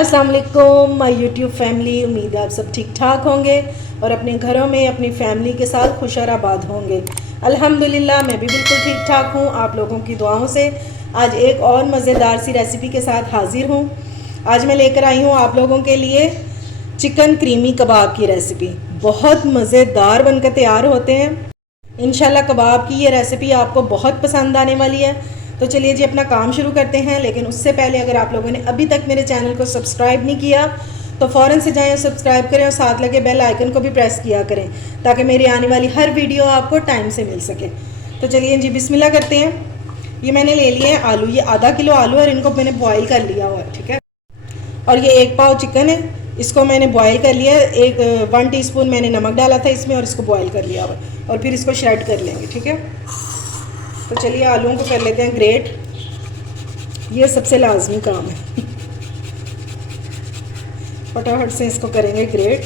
अस्सलाम वालेकुम my YouTube family. उम्मीद है आप सब ठीक ठाक होंगे और अपने घरों में अपनी फैमिली के साथ खुश और आबाद होंगे। अल्हम्दुलिल्लाह मैं भी बिल्कुल ठीक ठाक हूँ, आप लोगों की दुआओं से। आज एक और मज़ेदार सी रेसिपी के साथ हाज़िर हूँ। आज मैं लेकर आई हूँ आप लोगों के लिए चिकन क्रीमी कबाब की रेसिपी। बहुत मज़ेदार बनकर तैयार होते हैं। इंशाल्लाह कबाब की ये रेसिपी आपको बहुत पसंद आने वाली है। तो चलिए जी अपना काम शुरू करते हैं। लेकिन उससे पहले अगर आप लोगों ने अभी तक मेरे चैनल को सब्सक्राइब नहीं किया तो फ़ौरन से जाएं और सब्सक्राइब करें और साथ लगे बेल आइकन को भी प्रेस किया करें ताकि मेरी आने वाली हर वीडियो आपको टाइम से मिल सके। तो चलिए जी बिस्मिल्लाह करते हैं। ये मैंने ले लिए हैं आलू, ये आधा किलो आलू और इनको मैंने बॉयल कर लिया हुआ है, ठीक है। और ये 1 पाव चिकन है, इसको मैंने बॉयल कर लिया है। 1 टीस्पून मैंने नमक डाला था इसमें और इसको बॉयल कर लिया हुआ और फिर इसको श्रेड कर लेंगे, ठीक है। तो चलिए आलूओं को कर लेते हैं ग्रेट। ये सबसे लाजमी काम है। फटाफट से इसको करेंगे ग्रेट।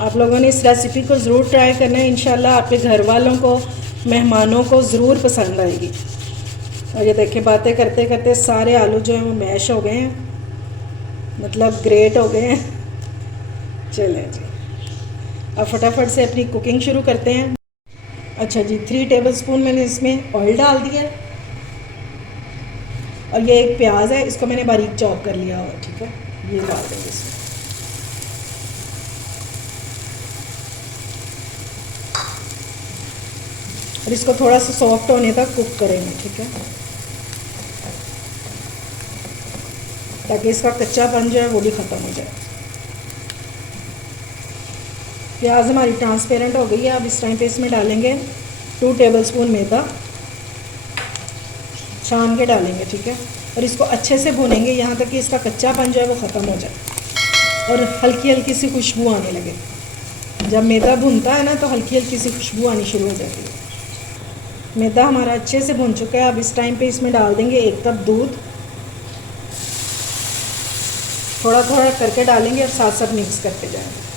आप लोगों ने इस रेसिपी को ज़रूर ट्राई करना है। इंशाल्लाह आपके घर वालों को, मेहमानों को ज़रूर पसंद आएगी। और ये देखिए बातें करते करते सारे आलू जो हैं वो मैश हो गए हैं, मतलब ग्रेट हो गए हैं। चलें जी अब फटाफट से अपनी कुकिंग शुरू करते हैं। अच्छा जी 3 टेबलस्पून मैंने इसमें ऑयल डाल दिया है। और ये एक प्याज है, इसको मैंने बारीक चॉप कर लिया हुआ, ठीक है। ये डाल देंगे इसमें। और इसको थोड़ा सा सॉफ्ट होने तक कुक करेंगे, ठीक है, ताकि इसका कच्चापन जो है वो भी ख़त्म हो जाए। प्याज हमारी ट्रांसपेरेंट हो गई है। अब इस टाइम पे इसमें डालेंगे 2 टेबलस्पून मैदा, छान के डालेंगे, ठीक है। और इसको अच्छे से भूनेंगे यहाँ तक कि इसका कच्चापन जो है वो ख़त्म हो जाए और हल्की हल्की सी खुशबू आने लगे। जब मैदा भुनता है ना तो हल्की हल्की सी खुशबू आनी शुरू हो जाती है। मैदा हमारा अच्छे से भुन चुका है। अब इस टाइम पे इसमें डाल देंगे 1 कप दूध। थोड़ा थोड़ा करके डालेंगे और साथ साथ मिक्स करते जाएंगे।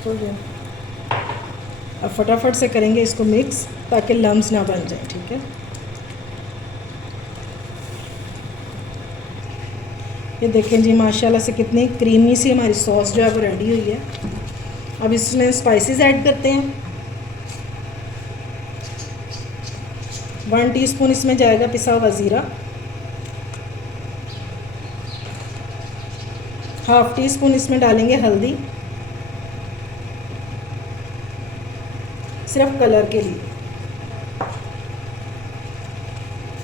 हो गया। अब फटाफट से करेंगे इसको मिक्स ताकि लम्स ना बन जाए, ठीक है। ये देखें जी माशाल्लाह से कितनी क्रीमी सी हमारी सॉस जो है वो रेडी हुई है। अब इसमें स्पाइसेस ऐड करते हैं। 1 टीस्पून इसमें जाएगा पिसा हुआ ज़ीरा, 1/2 टीस्पून इसमें डालेंगे हल्दी, सिर्फ कलर के लिए।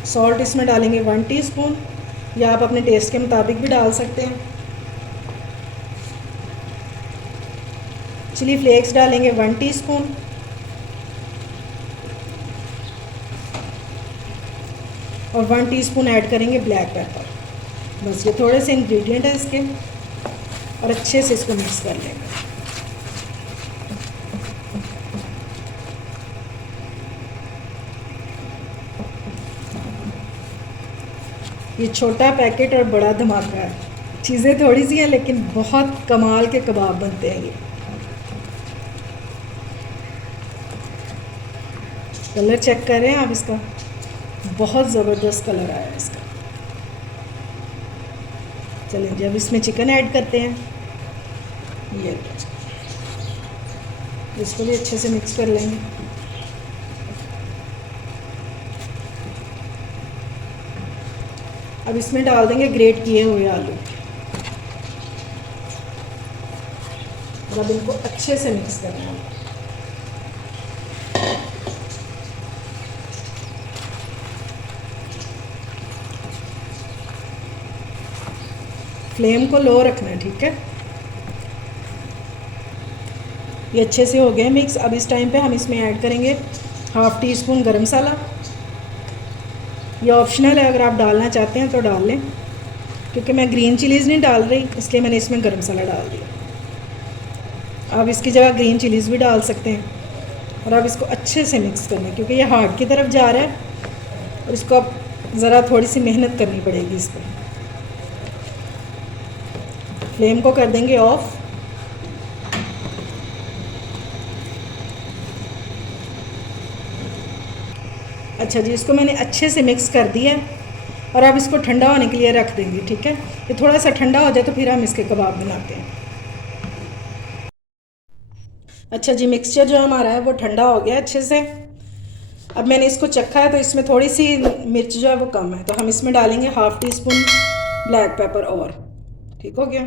सॉल्ट इसमें डालेंगे 1 टीस्पून, या आप अपने टेस्ट के मुताबिक भी डाल सकते हैं। चिली फ्लेक्स डालेंगे 1 टीस्पून, और 1 टीस्पून ऐड करेंगे ब्लैक पेपर। बस ये थोड़े से इंग्रेडिएंट है इसके, और अच्छे से इसको मिक्स कर लेंगे। ये छोटा पैकेट और बड़ा धमाका है। चीज़ें थोड़ी सी हैं लेकिन बहुत कमाल के कबाब बनते हैं। ये कलर चेक कर रहे हैं आप इसका, बहुत ज़बरदस्त कलर आया है इसका। चलिए जब इसमें चिकन ऐड करते हैं, ये इसको भी अच्छे से मिक्स कर लेंगे। अब इसमें डाल देंगे ग्रेट किए हुए आलू और अब इनको अच्छे से मिक्स करना है। फ्लेम को लो रखना है, ठीक है। ये अच्छे से हो गए मिक्स। अब इस टाइम पे हम इसमें ऐड करेंगे 1/2 टीस्पून गरम मसाला। ये ऑप्शनल है, अगर आप डालना चाहते हैं तो डाल लें, क्योंकि मैं ग्रीन चिलीज़ नहीं डाल रही इसलिए मैंने इसमें गरम मसाला डाल दिया। आप इसकी जगह ग्रीन चिलीज़ भी डाल सकते हैं। और अब इसको अच्छे से मिक्स करना है क्योंकि ये हार्ड की तरफ जा रहा है और इसको अब ज़रा थोड़ी सी मेहनत करनी पड़ेगी इस पर। फ्लेम को कर देंगे ऑफ। अच्छा जी, इसको मैंने अच्छे से मिक्स कर दिया और अब इसको ठंडा होने के लिए रख देंगे। ठीक है, ये थोड़ा सा ठंडा हो जाए तो फिर हम इसके कबाब बनाते हैं। अच्छा जी, मिक्सचर जो हमारा है वो ठंडा हो गया अच्छे से। अब मैंने इसको चखा है तो इसमें थोड़ी सी मिर्च जो है वो कम है, तो हम इसमें डालेंगे 1/2 टीस्पून ब्लैक पेपर और। ठीक हो गया।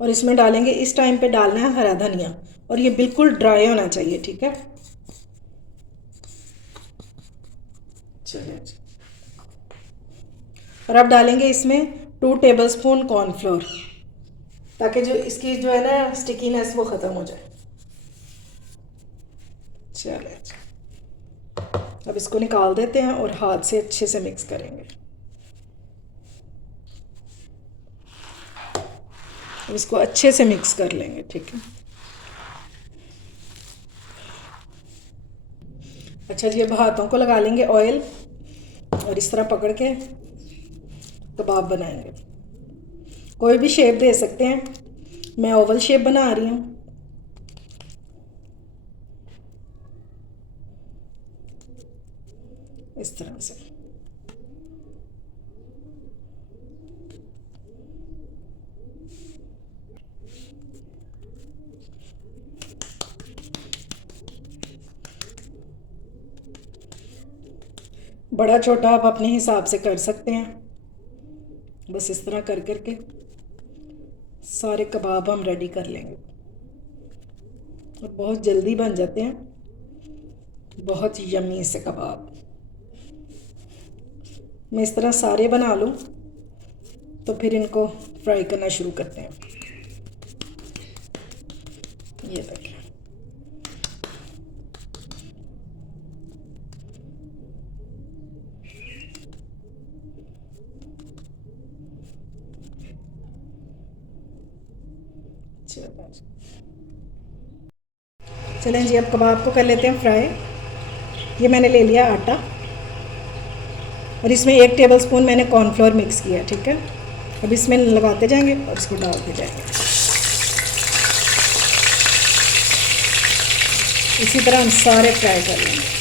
और इसमें डालेंगे, इस टाइम पे डालना है हरा धनिया, और ये बिल्कुल ड्राई होना चाहिए। ठीक है, चलिए। और अब डालेंगे इसमें 2 टेबलस्पून कॉर्नफ्लोर, ताकि जो इसकी जो है ना स्टिकीनेस वो ख़त्म हो जाए। चलिए, अब इसको निकाल देते हैं और हाथ से अच्छे से मिक्स करेंगे। अब इसको अच्छे से मिक्स कर लेंगे। ठीक है। अच्छा जी, अब हाथों को लगा लेंगे ऑयल और इस तरह पकड़ के कबाब बनाएंगे। कोई भी शेप दे सकते हैं, मैं ओवल शेप बना रही हूँ। इस तरह से। बड़ा छोटा आप अपने हिसाब से कर सकते हैं। बस इस तरह कर करके सारे कबाब हम रेडी कर लेंगे और बहुत जल्दी बन जाते हैं, बहुत यमी से कबाब। मैं इस तरह सारे बना लूँ तो फिर इनको फ्राई करना शुरू करते हैं। ये देखिए, चलें जी, अब कबाब को कर लेते हैं फ्राई। ये मैंने ले लिया आटा और इसमें 1 टेबलस्पून मैंने कॉर्नफ्लोर मिक्स किया। ठीक है, अब इसमें लगाते जाएंगे और इसको डालते जाएंगे। इसी तरह हम सारे फ्राई कर लेंगे।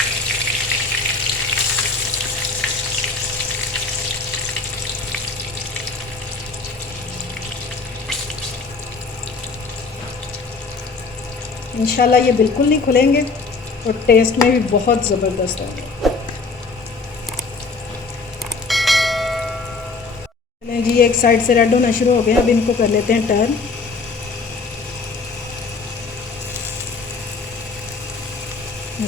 इंशाल्लाह ये बिल्कुल नहीं खुलेंगे और टेस्ट में भी बहुत ज़बरदस्त होंगे। चलें जी, एक साइड से रेड होना शुरू हो गया, अब इनको कर लेते हैं टर्न।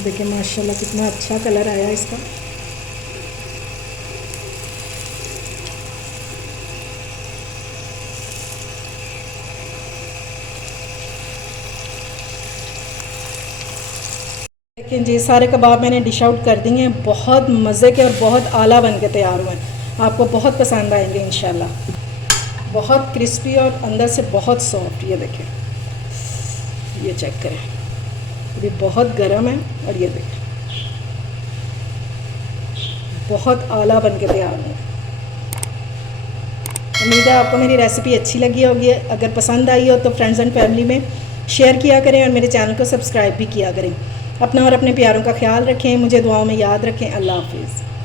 देखिए माशाल्लाह कितना अच्छा कलर आया इसका। देखिए जी, सारे कबाब मैंने डिश आउट कर दिए हैं। बहुत मज़े के और बहुत आला बन के तैयार हुए हैं। आपको बहुत पसंद आएंगे इंशाल्लाह। बहुत क्रिस्पी और अंदर से बहुत सॉफ्ट। ये देखिए, ये चेक करें, अभी बहुत गर्म है और ये देखिए बहुत आला बन के तैयार हुए। उम्मीद है आपको मेरी रेसिपी अच्छी लगी होगी। अगर पसंद आई हो तो फ्रेंड्स एंड फैमिली में शेयर किया करें और मेरे चैनल को सब्सक्राइब भी किया करें। अपना और अपने प्यारों का ख्याल रखें, मुझे दुआओं में याद रखें। अल्लाह हाफिज़।